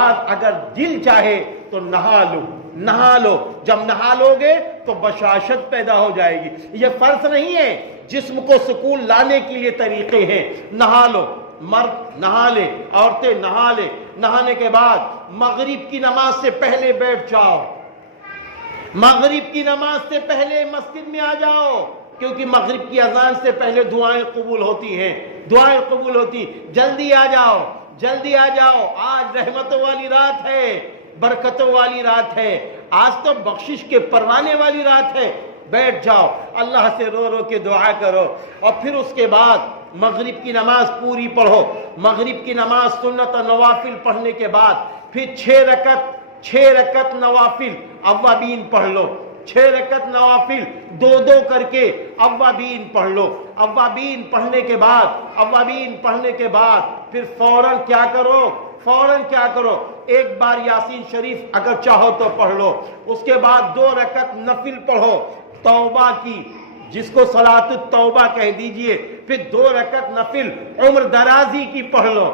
بعد اگر دل چاہے تو نہا لو، نہا لو، جب نہا لو گے تو بشاشت پیدا ہو جائے گی۔ یہ فرض نہیں ہے، جسم کو سکون لانے کے لیے طریقے ہیں۔ نہا لو، مرد نہا لے، عورتیں نہا لے، نہانے کے بعد مغرب کی نماز سے پہلے بیٹھ جاؤ، مغرب کی نماز سے پہلے مسجد میں آ جاؤ، کیونکہ مغرب کی اذان سے پہلے دعائیں قبول ہوتی ہیں، دعائیں قبول ہوتی۔ جلدی آ جاؤ، جلدی آ جاؤ، آج رحمتوں والی رات ہے، برکتوں والی رات ہے، آج تو بخشش کے پروانے والی رات ہے۔ بیٹھ جاؤ، اللہ سے رو رو کے دعا کرو، اور پھر اس کے بعد مغرب کی نماز پوری پڑھو۔ مغرب کی نماز سنت و نوافل پڑھنے کے بعد پھر 6 رکعت نوافل اوابین پڑھ لو، 6 رکعت نوافل دو کر کے اوابین پڑھ لو۔ اوابین پڑھنے کے بعد پھر فوراً کیا کرو، ایک بار یاسین شریف اگر چاہو تو پڑھ لو، اس کے بعد 2 رکعت نفل پڑھو توبہ کی، جس کو صلاۃ التوبہ کہہ دیجئے، پھر 2 رکعت نفل عمر درازی کی پڑھ لو۔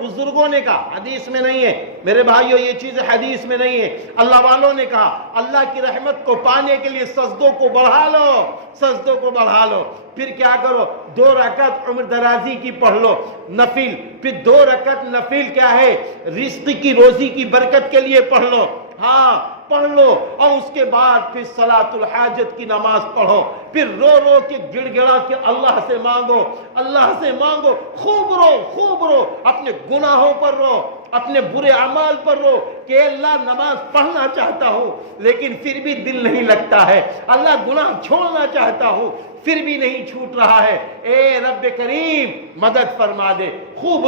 بزرگوں نے کہا، حدیث میں نہیں ہے میرے بھائیوں، یہ چیز حدیث میں نہیں ہے، اللہ والوں نے کہا اللہ کی رحمت کو پانے کے لیے سجدوں کو بڑھا لو۔ پھر کیا کرو، 2 رکعت عمر درازی کی پڑھ لو نفل، پھر 2 رکعت نفل کیا ہے، رزق کی روزی کی برکت کے لیے پڑھ لو، پڑھ لو، اور اس کے بعد پھر صلاۃ الحاجت کی نماز پڑھو، پھر رو کے گڑ گڑا کے اللہ سے مانگو، خوب رو، اپنے گناہوں پر رو، اپنے برے اعمال پر رو کہ اللہ نماز پڑھنا چاہتا ہوں لیکن پھر بھی دل نہیں لگتا ہے، اللہ گناہ چھوڑنا چاہتا ہوں پھر بھی نہیں چھوٹ رہا ہے، اے رب کریم مدد فرما دے۔ خوب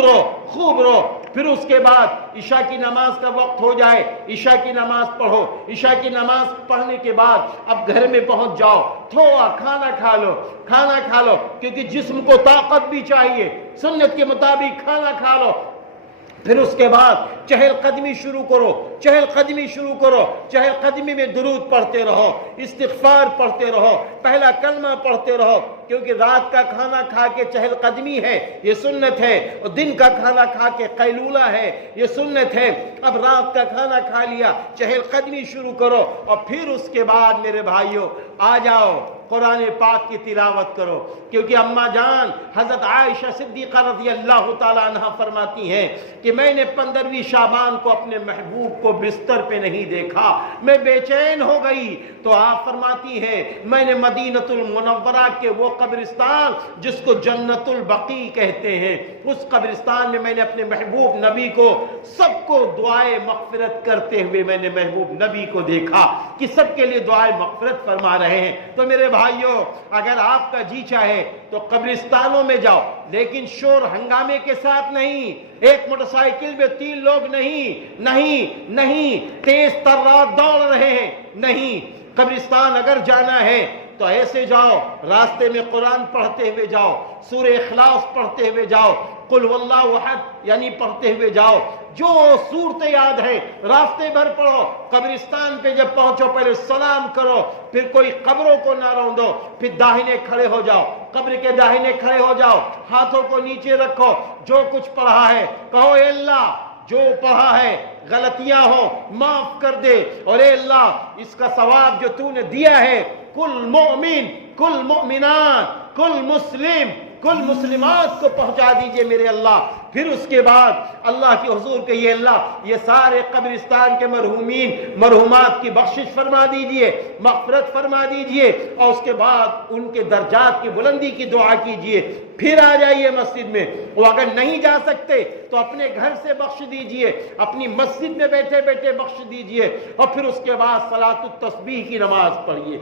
رو، پھر اس کے بعد عشاء کی نماز کا وقت ہو جائے، عشاء کی نماز پڑھو، عشاء کی نماز پڑھنے کے بعد اب گھر میں پہنچ جاؤ، تھوڑا کھانا کھا لو، کیونکہ جسم کو طاقت بھی چاہیے، سنت کے مطابق کھانا کھا لو۔ پھر اس کے بعد چہل قدمی شروع کرو، چہل قدمی میں درود پڑھتے رہو، استغفار پڑھتے رہو، پہلا کلمہ پڑھتے رہو، کیونکہ رات کا کھانا کھا کے چہل قدمی ہے، یہ سنت ہے، اور دن کا کھانا کھا کے قیلولہ ہے، یہ سنت ہے۔ اب رات کا کھانا کھا لیا، چہل قدمی شروع کرو، اور پھر اس کے بعد میرے بھائیوں آ جاؤ قرآن پاک کی تلاوت کرو، کیونکہ اماں جان حضرت عائشہ صدیقہ رضی اللہ تعالیٰ عنہ فرماتی ہیں کہ میں نے 15ویں شعبان کو اپنے محبوب کو بستر پہ نہیں دیکھا، میں بے چین ہو گئی، تو آپ فرماتی ہیں میں نے مدینۃ المنورہ کے وہ قبرستان جس کو جنت البقیع کہتے ہیں، اس قبرستان میں نے اپنے محبوب نبی کو سب کو دعائے مغفرت کرتے ہوئے میں نے محبوب نبی کو دیکھا کہ سب کے لیے دعائے مغفرت فرما رہے ہیں۔ تو میرے بھائیوں اگر آپ کا جی چاہے تو قبرستانوں میں جاؤ، لیکن شور ہنگامے کے ساتھ نہیں، ایک موٹر سائیکل میں 3 لوگ نہیں، تیز ترات دوڑ رہے ہیں، نہیں، قبرستان اگر جانا ہے تو ایسے جاؤ، راستے میں قرآن پڑھتے ہوئے جاؤ، سورہ اخلاص پڑھتے ہوئے جاؤ، قل واللہ احد یعنی پڑھتے ہوئے جاؤ، جو صورت یاد ہے راستے بھر پڑھو۔ قبرستان پہ جب پہنچو پہلے سلام کرو، پھر کوئی قبروں کو نہ روندو، پھر داہنے کھڑے ہو جاؤ، قبر کے داہنے کھڑے ہو جاؤ، ہاتھوں کو نیچے رکھو، جو کچھ پڑھا ہے کہو اے اللہ جو پڑھا ہے غلطیاں ہو معاف کر دے، اور اے اللہ اس کا ثواب جو تو نے دیا ہے کل مومن، کل مومنات، کل مسلم، کل مسلمات کو پہنچا دیجئے میرے اللہ۔ پھر اس کے بعد اللہ کے حضور کہیے اللہ یہ سارے قبرستان کے مرحومین مرحومات کی بخشش فرما دیجئے، مغفرت فرما دیجئے، اور اس کے بعد ان کے درجات کی بلندی کی دعا کیجئے۔ پھر آ جائیے مسجد میں، وہ اگر نہیں جا سکتے تو اپنے گھر سے بخش دیجئے، اپنی مسجد میں بیٹھے بیٹھے بخش دیجئے، اور پھر اس کے بعد صلاۃ التسبیح کی نماز پڑھیے،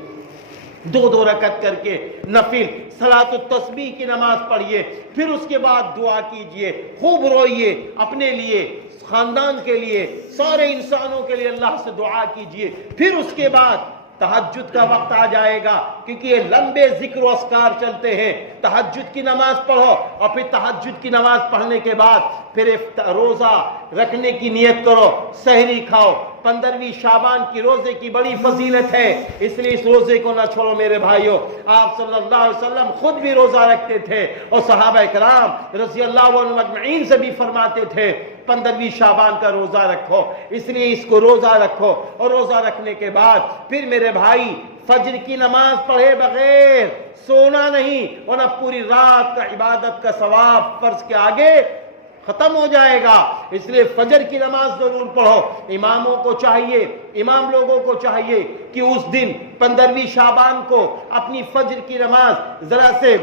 2 رکعت کر کے نفل صلاۃ التسبیح کی نماز پڑھیے، پھر اس کے بعد دعا کیجئے، خوب روئیے، اپنے لیے، خاندان کے لیے، سارے انسانوں کے لیے اللہ سے دعا کیجئے۔ پھر اس کے بعد تہجد کا وقت آ جائے گا، کیونکہ یہ لمبے ذکر و اذکار چلتے ہیں، تہجد کی نماز پڑھو، اور پھر تہجد کی نماز پڑھنے کے بعد پھر روزہ رکھنے کی نیت کرو، سحری کھاؤ۔ 15ویں شعبان کی روزے کی بڑی فضیلت ہے، اس لیے اس روزے کو نہ چھوڑو میرے بھائیوں۔ آپ صلی اللہ علیہ وسلم خود بھی روزہ رکھتے تھے اور صحابہ کرام رضی اللہ عنہم اجمعین سے بھی فرماتے تھے 15ویں شعبان کا روزہ رکھو، اس لیے اس کو روزہ رکھو۔ اور روزہ رکھنے کے بعد پھر میرے بھائی فجر کی نماز پڑھے بغیر سونا نہیں، ورنہ پوری رات کا عبادت کا ثواب فرض کے آگے ختم ہو جائے گا۔ اس لیے فجر کی نماز ضرور پڑھو۔ اماموں کو چاہیے، امام لوگوں کو چاہیے کہ اس دن 15ویں شعبان کو اپنی فجر کی نماز ذرا سے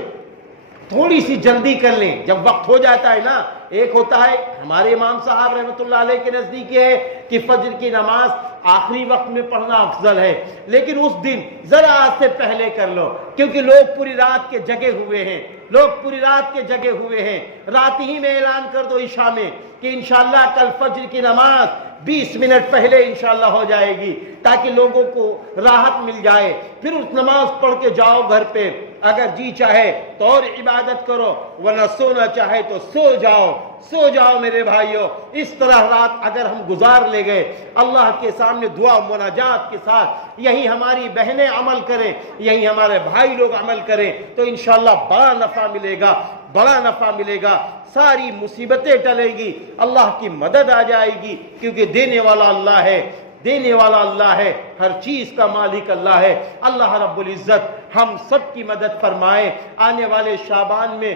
تھوڑی سی جلدی کر لیں۔ جب وقت ہو جاتا ہے نا، ایک ہوتا ہے ہمارے امام صاحب رحمۃ اللہ علیہ کے نزدیک یہ ہے کہ فجر کی نماز آخری وقت میں پڑھنا افضل ہے، لیکن اس دن ذرا سے پہلے کر لو، کیونکہ لوگ پوری رات کے جگے ہوئے ہیں، لوگ پوری رات کے جگے ہوئے ہیں۔ رات ہی میں اعلان کر دو عشاء میں کہ انشاءاللہ کل فجر کی نماز 20 منٹ پہلے انشاءاللہ ہو جائے گی، تاکہ لوگوں کو راحت مل جائے۔ پھر اس نماز پڑھ کے جاؤ گھر پہ، اگر جی چاہے تو اور عبادت کرو، ورنہ سونا چاہے تو سو جاؤ، سو جاؤ میرے بھائیوں۔ اس طرح رات اگر ہم گزار لے گئے اللہ کے سامنے دعا مناجات کے ساتھ، یہی ہماری بہنیں عمل کریں، یہی ہمارے بھائی لوگ عمل کریں، تو انشاءاللہ بڑا نفع ملے گا، بڑا نفع ملے گا، ساری مصیبتیں ٹلیں گی، اللہ کی مدد آ جائے گی، کیونکہ دینے والا اللہ ہے، دینے والا اللہ ہے، ہر چیز کا مالک اللہ ہے۔ اللہ رب العزت ہم سب کی مدد فرمائے۔ آنے والے شعبان میں